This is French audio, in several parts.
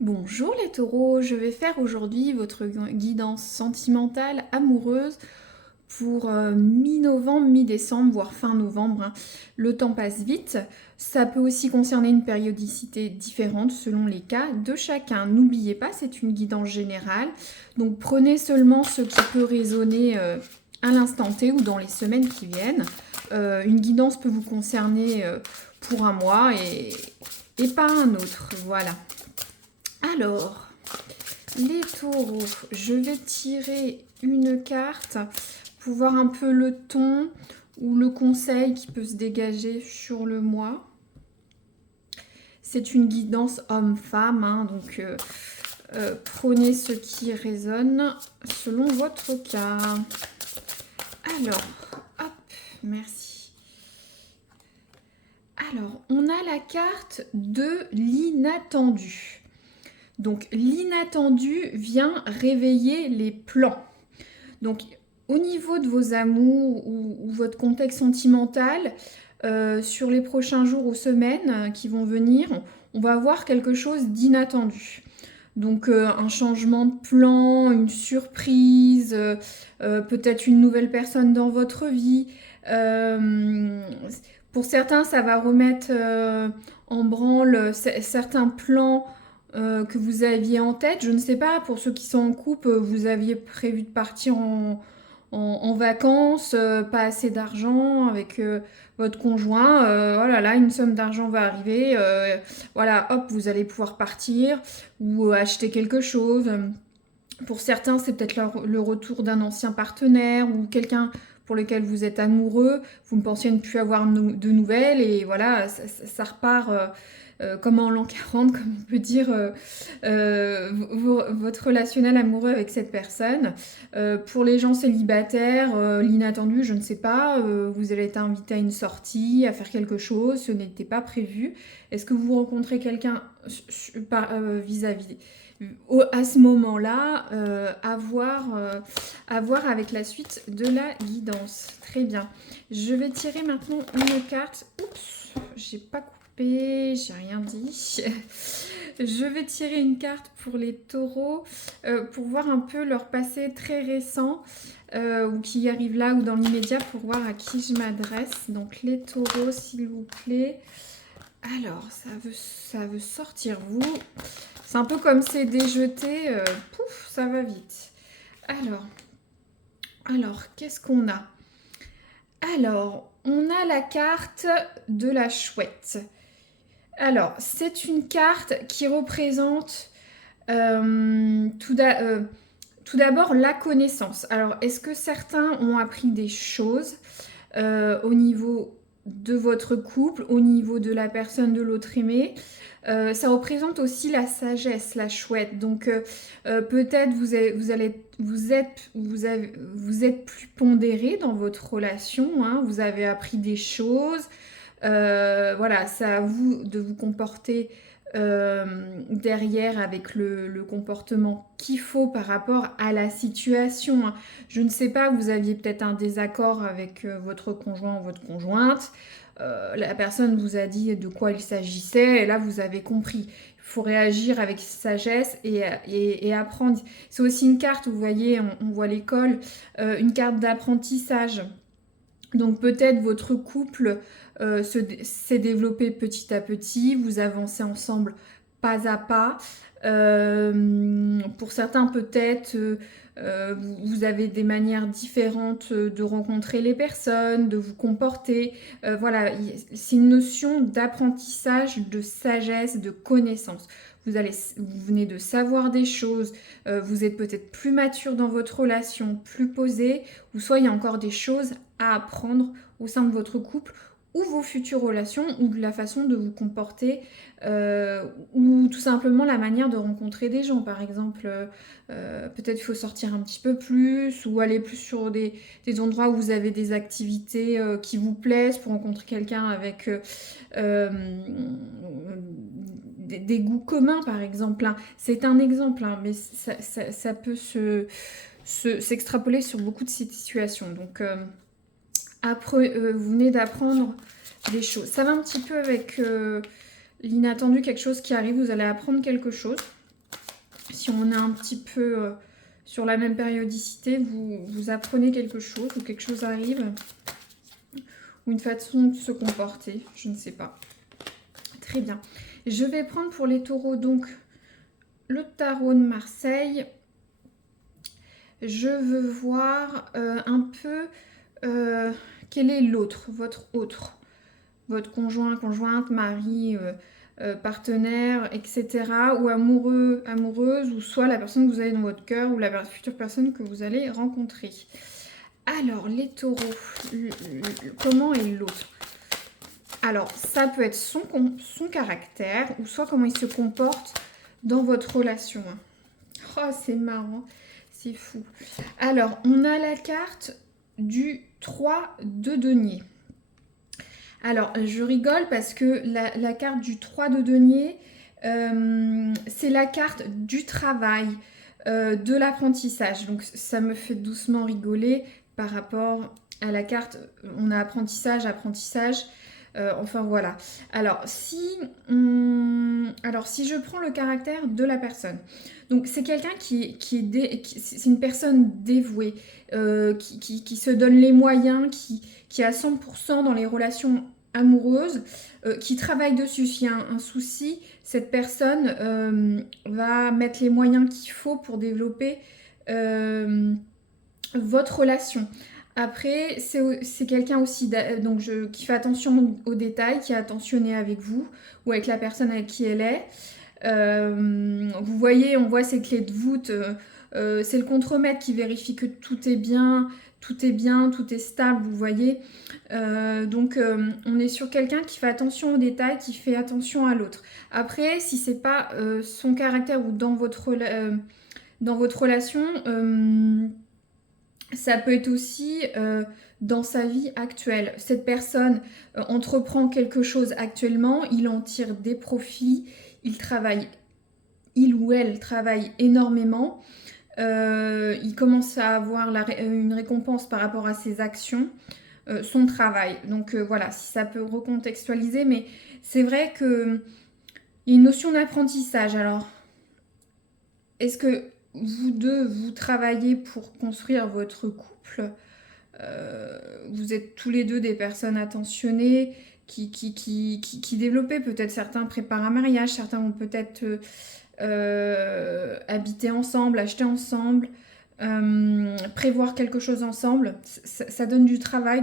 Bonjour les taureaux, je vais faire aujourd'hui votre guidance sentimentale amoureuse pour mi-novembre, mi-décembre, voire fin novembre, hein. Le temps passe vite. Ça peut aussi concerner une périodicité différente selon les cas de chacun. N'oubliez pas, c'est une guidance générale. Donc prenez seulement ce qui peut résonner à l'instant T ou dans les semaines qui viennent. Une guidance peut vous concerner pour un mois et pas un autre. Voilà. Alors, les taureaux, je vais tirer une carte pour voir un peu le ton ou le conseil qui peut se dégager sur le mois. C'est une guidance homme-femme, hein, donc prenez ce qui résonne selon votre cas. Alors, hop, merci. Alors, on a la carte de l'inattendu. Donc l'inattendu vient réveiller les plans. Donc au niveau de vos amours ou votre contexte sentimental, sur les prochains jours ou semaines qui vont venir, on va avoir quelque chose d'inattendu. Donc un changement de plan, une surprise, peut-être une nouvelle personne dans votre vie. Pour certains, ça va remettre en branle certains plans que vous aviez en tête. Je ne sais pas, pour ceux qui sont en couple, vous aviez prévu de partir en vacances, pas assez d'argent avec votre conjoint. Oh là là, une somme d'argent va arriver. Voilà, hop, vous allez pouvoir partir ou acheter quelque chose. Pour certains, c'est peut-être le retour d'un ancien partenaire ou quelqu'un pour lequel vous êtes amoureux. Vous ne pensiez ne plus avoir de nouvelles et voilà, ça repart comme en l'an 40, comme on peut dire, votre relationnel amoureux avec cette personne. Pour les gens célibataires, l'inattendu, je ne sais pas, vous allez être invité à une sortie, à faire quelque chose, ce n'était pas prévu. Est-ce que vous rencontrez quelqu'un vis-à-vis à ce moment-là, à voir avec la suite de la guidance. Très bien. Je vais tirer maintenant une carte. Oups, j'ai pas coupé, j'ai rien dit. Je vais tirer une carte pour les taureaux pour voir un peu leur passé très récent ou qui arrive là ou dans l'immédiat pour voir à qui je m'adresse. Donc les taureaux, s'il vous plaît. Alors, ça veut sortir vous. C'est un peu comme c'est déjeté, pouf, ça va vite. Alors, qu'est-ce qu'on a? Alors, on a la carte de la chouette. Alors, c'est une carte qui représente tout d'abord la connaissance. Alors, est-ce que certains ont appris des choses au niveau de votre couple, au niveau de la personne de l'autre aimé? Ça représente aussi la sagesse, la chouette. Donc peut-être vous êtes plus pondéré dans votre relation, hein, vous avez appris des choses. Voilà, c'est à vous de vous comporter derrière avec le comportement qu'il faut par rapport à la situation, hein. Je ne sais pas, vous aviez peut-être un désaccord avec votre conjoint ou votre conjointe. La personne vous a dit de quoi il s'agissait et là vous avez compris. Il faut réagir avec sagesse et apprendre. C'est aussi une carte, vous voyez, on voit l'école, une carte d'apprentissage. Donc peut-être votre couple s'est développé petit à petit, vous avancez ensemble pas à pas. Pour certains peut-être vous avez des manières différentes de rencontrer les personnes, de vous comporter. Voilà, c'est une notion d'apprentissage, de sagesse, de connaissance. Vous venez de savoir des choses, vous êtes peut-être plus mature dans votre relation, plus posé, ou soit il y a encore des choses à apprendre au sein de votre couple ou vos futures relations ou de la façon de vous comporter ou tout simplement la manière de rencontrer des gens. Par exemple, peut-être il faut sortir un petit peu plus ou aller plus sur des endroits où vous avez des activités qui vous plaisent pour rencontrer quelqu'un avec des goûts communs par exemple, hein. C'est un exemple, hein, mais ça peut s'extrapoler sur beaucoup de situations. Donc vous venez d'apprendre des choses. Ça va un petit peu avec l'inattendu, quelque chose qui arrive, vous allez apprendre quelque chose. si on est un petit peu sur la même périodicité, vous apprenez quelque chose ou quelque chose arrive. Ou une façon de se comporter, je ne sais pas. Très bien. Je vais prendre pour les taureaux donc le tarot de Marseille. Je veux voir un peu quel est l'autre, votre autre, votre conjoint, conjointe, mari, partenaire, etc. Ou amoureux, amoureuse, ou soit la personne que vous avez dans votre cœur, ou la future personne que vous allez rencontrer. Alors, les taureaux, comment est l'autre? Alors, ça peut être son caractère, ou soit comment il se comporte dans votre relation. Oh, c'est marrant, c'est fou. Alors, on a la carte du 3 de denier. Alors, je rigole parce que la carte du 3 de denier, c'est la carte du travail, de l'apprentissage. Donc, ça me fait doucement rigoler par rapport à la carte. On a apprentissage, apprentissage. Enfin voilà. Alors si je prends le caractère de la personne, donc c'est quelqu'un c'est une personne dévouée, qui se donne les moyens, qui est à 100% dans les relations amoureuses, qui travaille dessus. S'il y a un souci, cette personne va mettre les moyens qu'il faut pour développer votre relation. Après, c'est quelqu'un aussi qui fait attention aux détails, qui est attentionné avec vous ou avec la personne avec qui elle est. Vous voyez, on voit ses clés de voûte. C'est le contremaître qui vérifie que tout est bien, tout est stable, vous voyez. On est sur quelqu'un qui fait attention aux détails, qui fait attention à l'autre. Après, si c'est pas son caractère ou dans votre relation, ça peut être aussi dans sa vie actuelle. Cette personne entreprend quelque chose actuellement, il en tire des profits, il ou elle travaille énormément, il commence à avoir une récompense par rapport à ses actions, son travail. Donc voilà, si ça peut recontextualiser, mais c'est vrai qu'il y a une notion d'apprentissage. Alors, est-ce que vous deux, vous travaillez pour construire votre couple? Vous êtes tous les deux des personnes attentionnées qui développaient. Peut-être certains préparent un mariage, certains vont peut-être habiter ensemble, acheter ensemble, prévoir quelque chose ensemble. Ça donne du travail,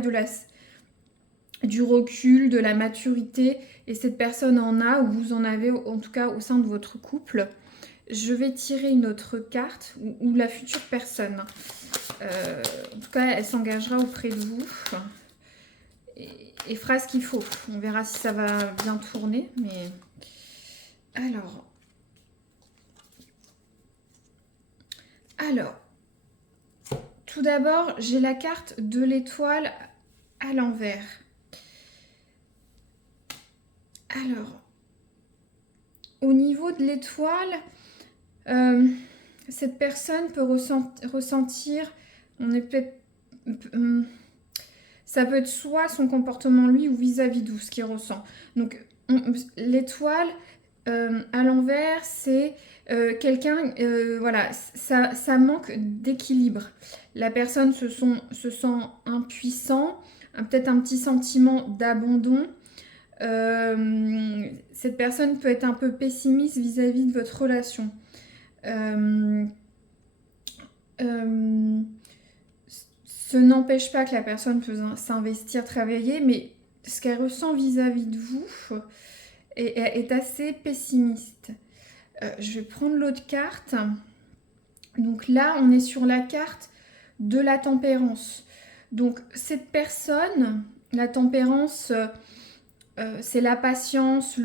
du recul, de la maturité. Et cette personne en a, ou vous en avez en tout cas au sein de votre couple. Je vais tirer une autre carte, ou la future personne. En tout cas, elle s'engagera auprès de vous et fera ce qu'il faut. On verra si ça va bien tourner. Mais alors, tout d'abord, j'ai la carte de l'étoile à l'envers. Alors, au niveau de l'étoile, cette personne peut ressentir, ça peut être soit son comportement lui ou vis-à-vis de vous, ce qu'il ressent. Donc l'étoile à l'envers, c'est quelqu'un, voilà, ça manque d'équilibre. La personne se sent impuissant, peut-être un petit sentiment d'abandon. Cette personne peut être un peu pessimiste vis-à-vis de votre relation. Ce n'empêche pas que la personne peut s'investir, travailler, mais ce qu'elle ressent vis-à-vis de vous est assez pessimiste. Je vais prendre l'autre carte. Donc là, on est sur la carte de la tempérance. Donc cette personne, la tempérance, c'est la patience,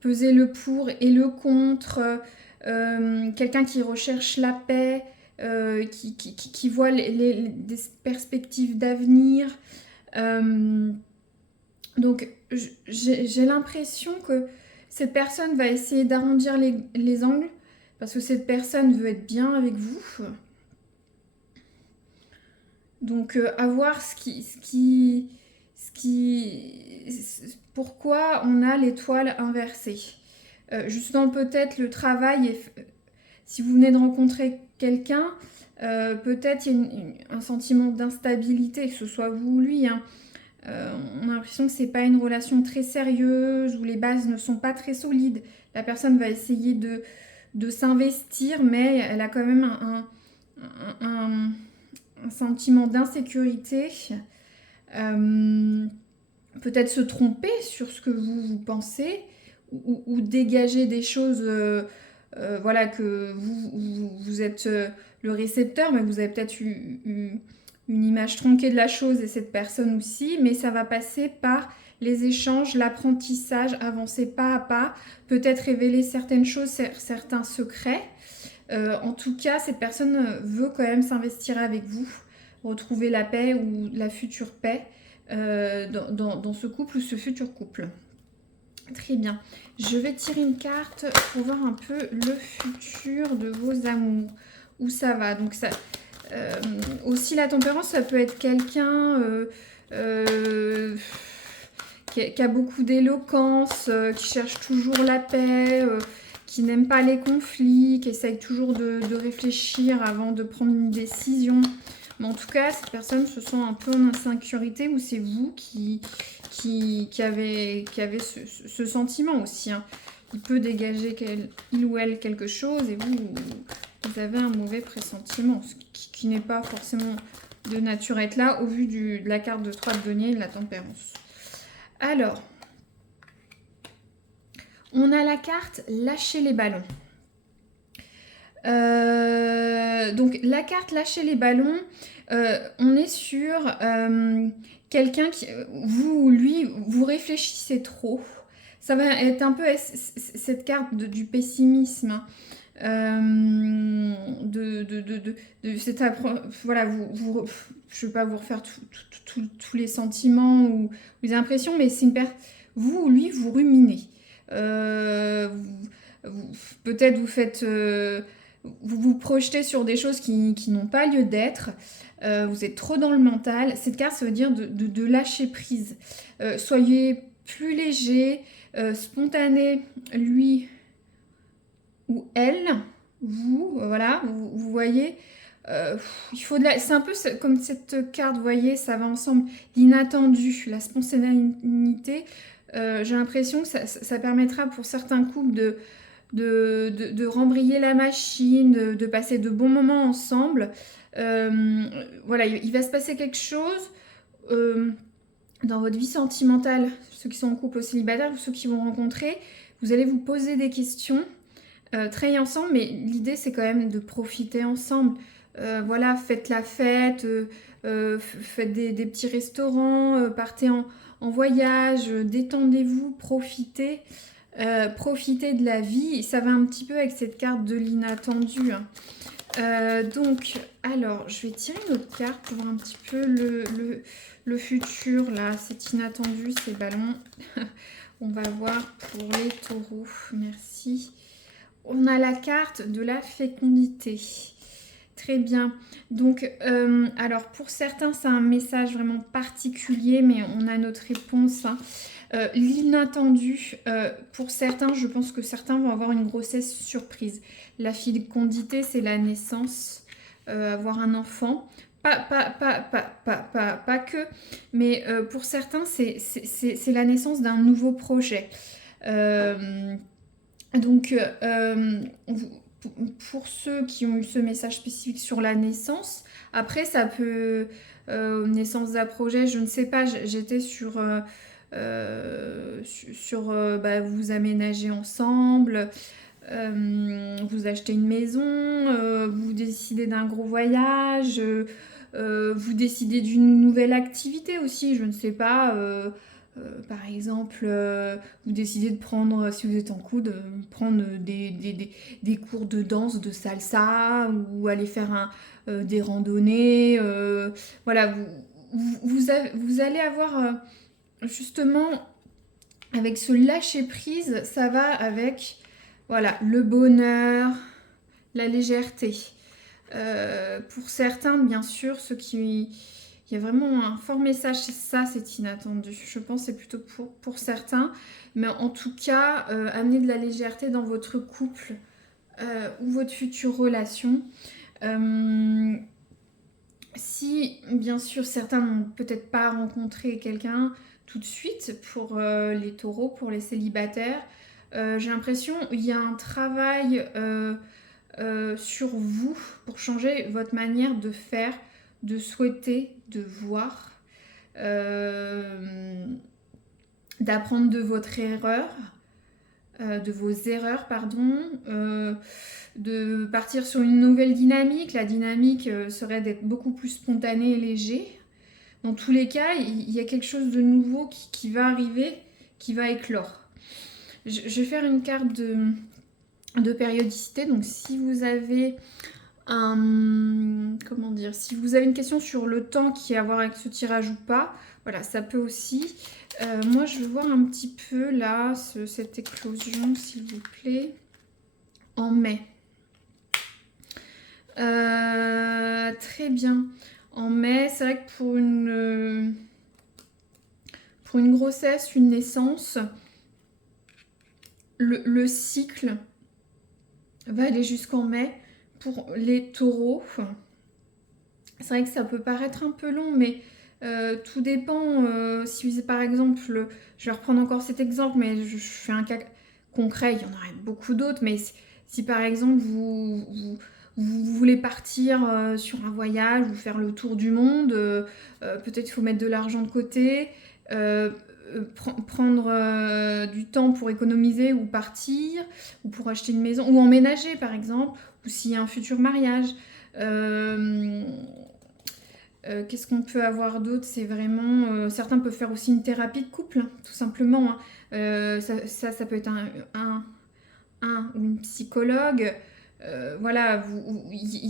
peser le pour et le contre, quelqu'un qui recherche la paix, qui voit des perspectives d'avenir. Donc j'ai l'impression que cette personne va essayer d'arrondir les angles parce que cette personne veut être bien avec vous. Donc à voir pourquoi on a l'étoile inversée. Justement peut-être le travail Si vous venez de rencontrer quelqu'un, peut-être il y a un sentiment d'instabilité, que ce soit vous ou lui, hein. On a l'impression que c'est pas une relation très sérieuse, où les bases ne sont pas très solides. La personne va essayer de s'investir, mais elle a quand même un- un sentiment d'insécurité. Euh, Peut-être se tromper sur ce que vous pensez, ou dégager des choses, voilà, que vous êtes le récepteur, mais vous avez peut-être une image tronquée de la chose, et cette personne aussi, mais ça va passer par les échanges, l'apprentissage, avancer pas à pas, peut-être révéler certaines choses, certains secrets. En tout cas, cette personne veut quand même s'investir avec vous, retrouver la paix ou la future paix dans ce couple ou ce futur couple. Très bien. Je vais tirer une carte pour voir un peu le futur de vos amours. Où ça va. Donc ça, aussi la tempérance, ça peut être quelqu'un qui a beaucoup d'éloquence, qui cherche toujours la paix, qui n'aime pas les conflits, qui essaye toujours de réfléchir avant de prendre une décision. Mais en tout cas, cette personne se sent un peu en insécurité, ou c'est vous qui avez ce sentiment aussi, hein. Il peut dégager il ou elle quelque chose, et vous avez un mauvais pressentiment, ce qui n'est pas forcément de nature à être là au vu de la carte de 3 de denier et de la tempérance. Alors, on a la carte lâcher les ballons. Donc la carte lâcher les ballons, on est sur quelqu'un qui, vous ou lui, vous réfléchissez trop. Ça va être un peu cette carte du pessimisme, hein. Cette voilà, je ne vais pas vous refaire tous les sentiments ou les impressions, mais c'est vous ou lui, vous ruminez. Peut-être vous faites, vous vous projetez sur des choses qui n'ont pas lieu d'être. Vous êtes trop dans le mental. Cette carte, ça veut dire de lâcher prise. Soyez plus léger, spontané, lui ou elle, vous, voilà, vous voyez. Il faut c'est un peu comme cette carte, vous voyez, ça va ensemble. L'inattendu, la spontanéité. J'ai l'impression que ça permettra pour certains couples de rembrayer la machine, de passer de bons moments ensemble. Voilà, il va se passer quelque chose dans votre vie sentimentale, ceux qui sont en couple ou célibataire, ou ceux qui vont rencontrer. Vous allez vous poser des questions, travailler ensemble, mais l'idée c'est quand même de profiter ensemble. Voilà, faites la fête, faites des petits restaurants, partez en voyage, détendez-vous, profitez. Profiter de la vie, ça va un petit peu avec cette carte de l'inattendu, hein. Donc, alors, je vais tirer une autre carte pour voir un petit peu le futur, là. C'est inattendu, ces ballons. On va voir pour les taureaux. Merci. On a la carte de la fécondité. Très bien. Donc, alors, pour certains, c'est un message vraiment particulier, mais on a notre réponse, hein. L'inattendu, pour certains, je pense que certains vont avoir une grossesse surprise. La fécondité, c'est la naissance, avoir un enfant. Pas que, mais pour certains, c'est la naissance d'un nouveau projet. Donc, pour ceux qui ont eu ce message spécifique sur la naissance, après, ça peut... naissance d'un projet, je ne sais pas, j'étais sur... bah, vous aménager ensemble, vous achetez une maison, vous décidez d'un gros voyage, vous décidez d'une nouvelle activité aussi, je ne sais pas. Par exemple, vous décidez de prendre, si vous êtes en couple, de prendre des cours de danse, de salsa, ou aller faire des randonnées. Voilà, vous allez avoir justement, avec ce lâcher prise, ça va avec, voilà, le bonheur, la légèreté. Pour certains, bien sûr, ceux qui... Il y a vraiment un fort message, ça c'est inattendu. Je pense que c'est plutôt pour certains. Mais en tout cas, amener de la légèreté dans votre couple, ou votre future relation. Euh, Si, bien sûr, certains n'ont peut-être pas rencontré quelqu'un tout de suite pour les taureaux, pour les célibataires, j'ai l'impression qu'il y a un travail sur vous pour changer votre manière de faire, de souhaiter, de voir, euh, d'apprendre de vos erreurs, pardon, de partir sur une nouvelle dynamique. La dynamique serait d'être beaucoup plus spontané et léger. Dans tous les cas, il y a quelque chose de nouveau qui va arriver, qui va éclore. Je vais faire une carte de périodicité. Donc, si vous avez comment dire, si vous avez une question sur le temps qui a à voir avec ce tirage ou pas, voilà, ça peut aussi. Moi, je veux voir un petit peu là cette éclosion, s'il vous plaît, en mai. Très bien. En mai, c'est vrai que pour une grossesse, une naissance, le cycle va aller jusqu'en mai. Pour les taureaux, c'est vrai que ça peut paraître un peu long, mais tout dépend. Si par exemple, je vais reprendre encore cet exemple, mais je fais un cas concret, il y en aurait beaucoup d'autres, mais si par exemple vous voulez partir sur un voyage ou faire le tour du monde, peut-être il faut mettre de l'argent de côté, prendre du temps pour économiser ou partir, ou pour acheter une maison, ou emménager par exemple, ou s'il y a un futur mariage. Euh, Qu'est-ce qu'on peut avoir d'autre? C'est vraiment. Certains peuvent faire aussi une thérapie de couple, hein, tout simplement, hein. Ça peut être un ou une psychologue. Voilà,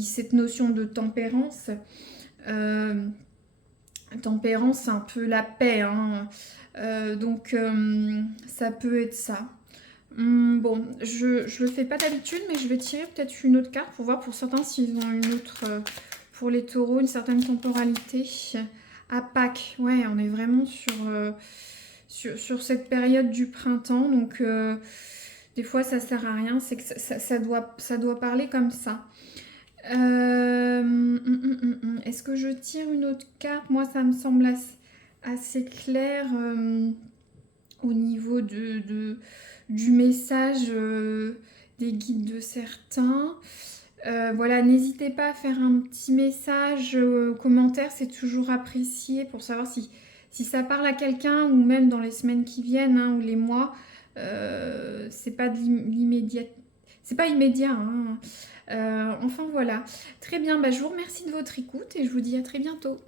cette notion de tempérance. Euh, Tempérance, c'est un peu la paix, hein. Donc, ça peut être ça. Bon, je le fais pas d'habitude, mais je vais tirer peut-être une autre carte pour voir pour certains s'ils ont une autre, pour les taureaux, une certaine temporalité. À Pâques, ouais, on est vraiment sur cette période du printemps, donc des fois ça sert à rien, c'est que ça doit parler comme ça. Est-ce que je tire une autre carte? Moi, ça me semble assez clair au niveau du message des guides de certains. Voilà, n'hésitez pas à faire un petit message, commentaire, c'est toujours apprécié pour savoir si ça parle à quelqu'un ou même dans les semaines qui viennent, hein, ou les mois. C'est pas de l'immédiat. C'est pas immédiat, hein. Enfin voilà. Très bien, bah, je vous remercie de votre écoute et je vous dis à très bientôt.